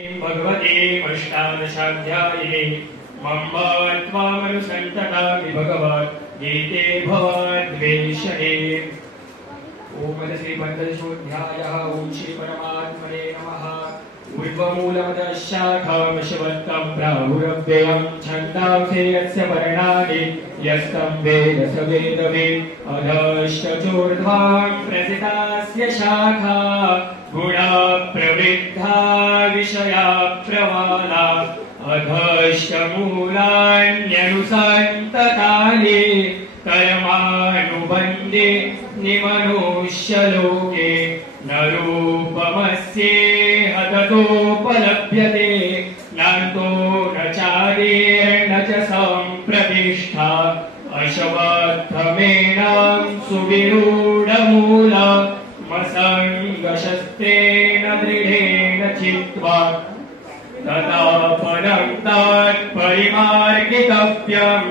भगवते अष्टादशाध्याये मम्मत्वामनुसन्ततामि भगवद्गीते भवद्वेषणे। ओम श्री पंचदशोऽध्यायः। ओम श्री परमात्मने नमः। ऊर्ध्वमूलमदशाखामशवत्तं प्राहुरव्ययं छन्दांसि यस्य वर्णानि यस्तं वेद स वेदवित्। अधश्चोर्ध्वां प्रसितास्य शाखा गुणा प्रवृद्धा विषया प्रवाला। अधश्च मूलान्यनुसन्ततानि कर्मानुबन्धे निमनुष्यलोके। न रूपमस्येह ततोपलभ्यते नान्तो न चादिर्न च सम्प्रतिष्ठा। अशवत्थमेनं सुविरूढमूलमसङ्गशस्त्रेण दृढेन चित्वा तथा पदं तत्परिमार्गितव्यं।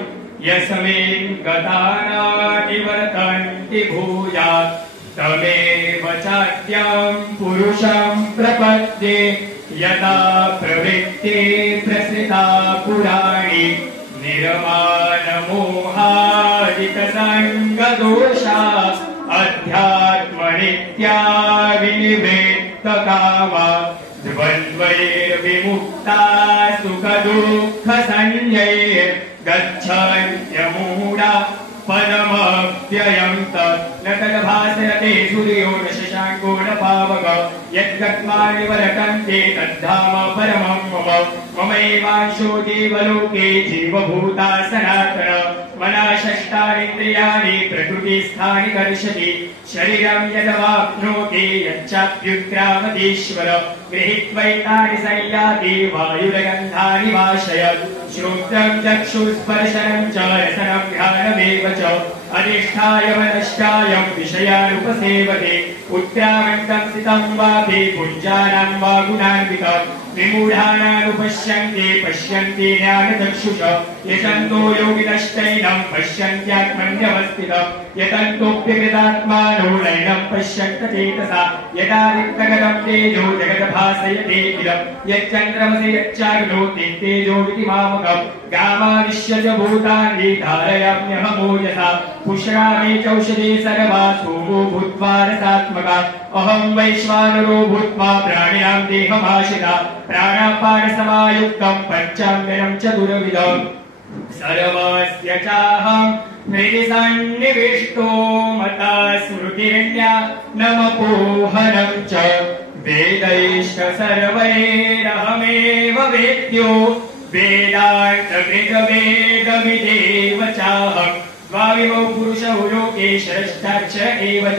यस्मिन् गता न निवर्तन्ति भूयात् तमेव चाद्यं पुरुषं प्रपद्ये। यदा प्रवृत्ति प्रसृता पुराणी निर्माणमोहादितसङ्गदोषा। अध्यात्मनित्या विनिवृत्तकामा द्वन्द्वैर्विमुक्ता सुखदुःखसंज्ञैर्गच्छन्त्यमूढा पदमव्ययं तत्। न तद्भासयते सूर्यो न शशाङ्को न पावक यद्गत्वा निवर्तन्ते तद्धाम परमं मम। ममैवांशो देवलोके जीवभूता सनातन। मनः षष्ठानीन्द्रियाणि प्रकृतिस्थानि कर्षति। शरीरं यदवाप्नोति यच्चाप्युत्क्रामतीश्वर। गृहीत्वैतानि संयाति वायुर्गन्धानि वाशयत्। श्रोत्रं चक्षुस्पर्शनं च रसनं घ्राणमेव च। अधिष्ठाय मनश्चायं विषयानुपसेवते। उत्क्रामन्तं स्थितं वापि पुञ्जानां वा गुणान्वितं। विमूढानानुपश्यन्ति पश्यन्ति ज्ञानचक्षुष। यतन्तो योगिनश्चैनं पश्यन्त्यात्मन्यवस्थितं। यतन्तोऽप्यकृतात्मानो नैनं पश्यन्त चेतसा। यदा रिक्तगतं तेजो जगद्भासयतेऽखिलं। यच्चन्द्रमसि यच्चाग्नो तेजोऽविति मामकम्। गामाविश्य च भूतानि धारयाम्यहमोजसा। पुष्णामि चौषधे सर्वा सोमो भूत्वा रसात्मका। अहं वैश्वानरो भूत्वा प्राणिनां देहमाश्रिता। प्राणापानसमायुक्तं पञ्चाङ्गनं चतुर्विधम्। सर्वस्य चाहं हृदि सन्निविष्टो मता स्मृतिर्ज्ञा नमपोहनं च। वेदैश्च सर्वैरहमेव वेद्यो वेदान्तकृतवेदविदेव चाहम्। द्वाविमौ पुरुषौ लोके षष्ठाक्षर एव च।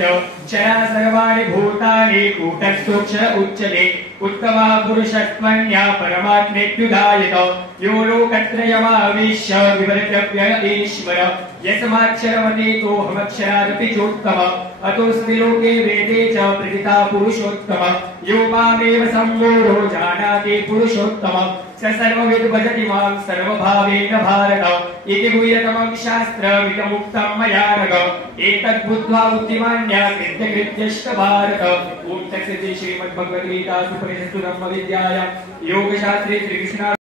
क्षरा सर्वाणि भूतानि कूटस्थोऽक्षर उच्यते। उत्तमः पुरुषत्वन्या परमात्मेत्युदायत। यो लोकत्रयमाविश्य विवर्तव्य ईश्वर। यस्माक्षरमतीतोऽहमक्षरादपि चोत्तमः। अतोऽस्मि लोके वेदे च प्रथिता पुरुषोत्तमः। यो मामेव सम्मूढो जानाति पुरुषोत्तमः स सर्वविद् भजति मां सर्वभावेन भारत। इति गुह्यतमं शास्त्रमिदमुक्तं मया नघ। एतद्बुद्ध्वा बुद्धिमान्या कृत्यकृत्यश्च भारत। ओम तत्सत्। श्रीमद्भगवद्गीतासु उपनिषत्सु ब्रह्मविद्यायां योगशास्त्रे श्रीकृष्ण